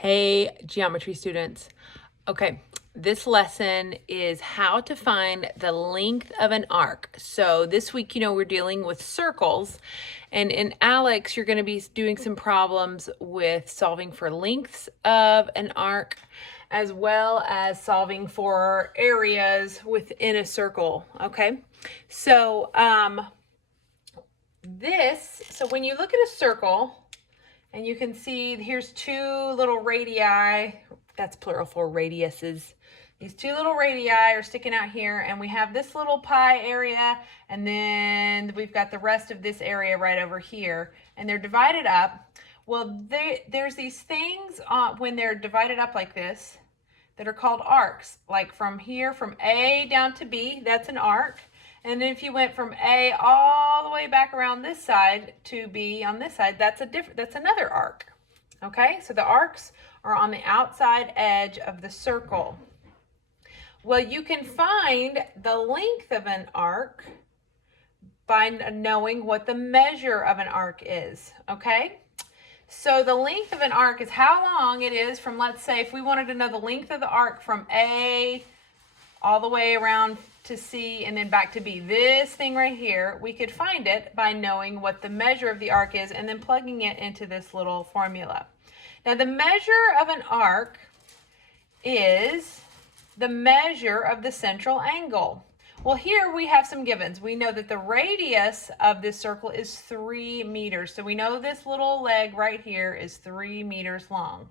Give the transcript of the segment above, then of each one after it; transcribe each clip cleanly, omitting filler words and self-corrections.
Hey, geometry students. Okay, this lesson is how to find the length of an arc. So this week, we're dealing with circles, and in ALEKS, you're going to be doing some problems with solving for lengths of an arc, as well as solving for areas within a circle, okay? So, so when you look at a circle, and you can see here's two little radii, that's plural for radiuses. These two little radii are sticking out here, and we have this little pi area, and then we've got the rest of this area right over here, and they're divided up. Well, there's these things when they're divided up like this that are called arcs. Like from here, from A down to B, that's an arc. And then if you went from A all the way back around this side to B on this side, that's another arc. Okay, so the arcs are on the outside edge of the circle. Well, you can find the length of an arc by knowing what the measure of an arc is, okay? So the length of an arc is how long it is from, let's say, if we wanted to know the length of the arc from A all the way around to C and then back to B, this thing right here, we could find it by knowing what the measure of the arc is and then plugging it into this little formula. Now the measure of an arc is the measure of the central angle. Well, here we have some givens. We know that the radius of this circle is 3 meters. So we know this little leg right here is 3 meters long.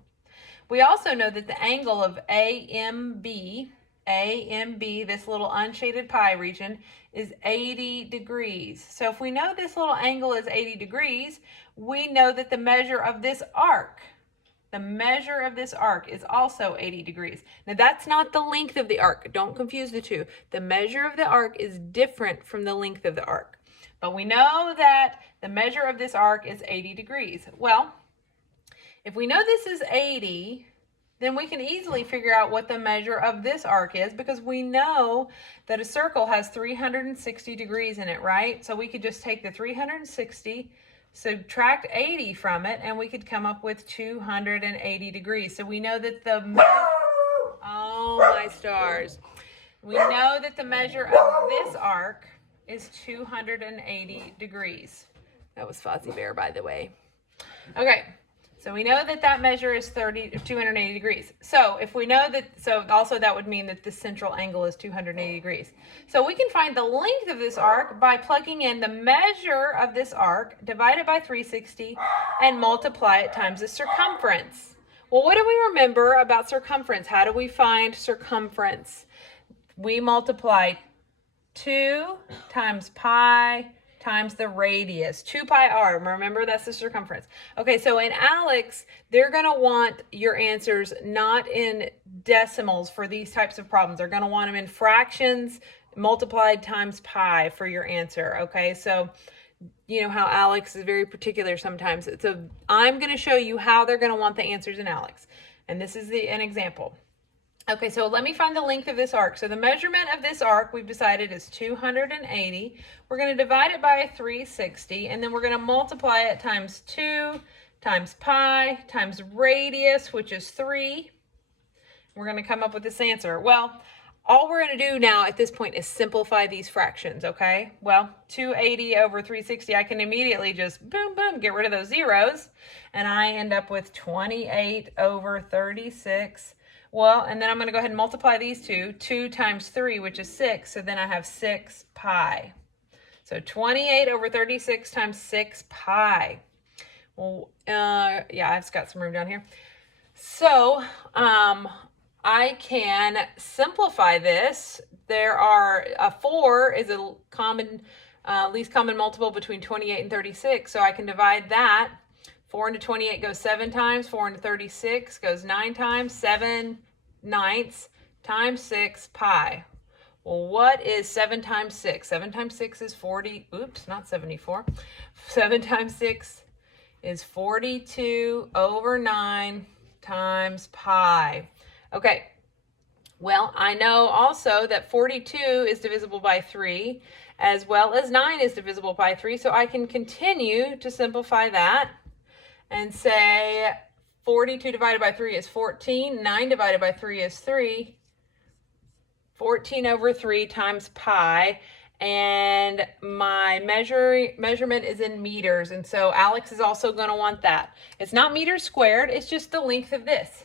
We also know that the angle of AMB, this little unshaded pi region, is 80 degrees. So if we know this little angle is 80 degrees, we know that the measure of this arc, is also 80 degrees. Now that's not the length of the arc. Don't confuse the two. The measure of the arc is different from the length of the arc. But we know that the measure of this arc is 80 degrees. Well, if we know this is 80, then we can easily figure out what the measure of this arc is, because we know that a circle has 360 degrees in it, right? So we could just take the 360, subtract 80 from it, and we could come up with 280 degrees. So we know that oh my stars. We know that the measure of this arc is 280 degrees. That was Fozzie Bear, by the way. Okay. So we know that that measure is 280 degrees. So if we know that, also that would mean that the central angle is 280 degrees. So we can find the length of this arc by plugging in the measure of this arc, divide it by 360, and multiply it times the circumference. Well, what do we remember about circumference? How do we find circumference? We multiply 2 times pi times the radius, 2 pi r. Remember, that's the circumference. Okay, so in ALEKS, they're going to want your answers not in decimals for these types of problems. They're going to want them in fractions multiplied times pi for your answer, okay? So you know how ALEKS is very particular sometimes. So I'm going to show you how they're going to want the answers in ALEKS. And this is an example. Okay, so let me find the length of this arc. So the measurement of this arc, we've decided, is 280. We're going to divide it by 360, and then we're going to multiply it times 2 times pi times radius, which is 3. We're going to come up with this answer. Well, all we're going to do now at this point is simplify these fractions, okay? Well, 280 over 360, I can immediately just boom, boom, get rid of those zeros, and I end up with 28 over 36. Well, and then I'm going to go ahead and multiply these two. 2 times 3, which is 6. So then I have 6 pi. So 28 over 36 times 6 pi. Well, yeah, I've got some room down here. So I can simplify this. There are, 4 is a common, least common multiple between 28 and 36. So I can divide that. 4 into 28 goes 7 times. 4 into 36 goes 9 times. 7/9 times 6 pi. Well, what is 7 times 6? 7 times 6 is 40. Oops, not 74. 7 times 6 is 42 over 9 times pi. Okay. Well, I know also that 42 is divisible by 3, as well as 9 is divisible by 3. So I can continue to simplify that and say 42 divided by 3 is 14. 9 divided by 3 is 3. 14 over 3 times pi. And my measurement is in meters. And so Alex is also going to want that. It's not meters squared. It's just the length of this.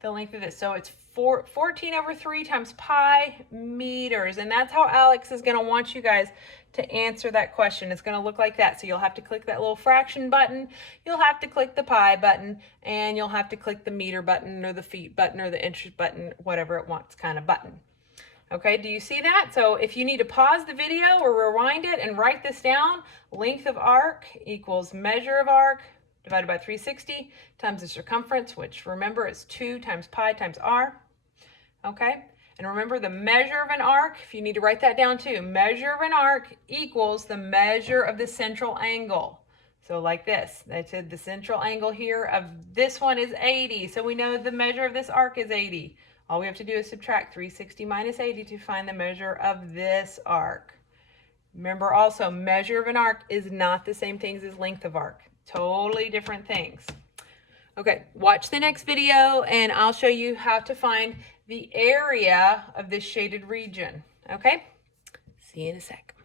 The length of this. So it's 14 over 3 times pi meters. And that's how Alex is going to want you guys to answer that question. It's going to look like that. So you'll have to click that little fraction button. You'll have to click the pi button. And you'll have to click the meter button or the feet button or the inches button, whatever it wants kind of button. Okay, do you see that? So if you need to pause the video or rewind it and write this down, length of arc equals measure of arc divided by 360 times the circumference, which remember is 2 times pi times r. Okay, and remember the measure of an arc, if you need to write that down too, measure of an arc equals the measure of the central angle. So like this, I said the central angle here of this one is 80. So we know the measure of this arc is 80. All we have to do is subtract 360 minus 80 to find the measure of this arc. Remember also, measure of an arc is not the same things as length of arc. Totally different things. Okay, watch the next video and I'll show you how to find the area of this shaded region. Okay, see you in a sec.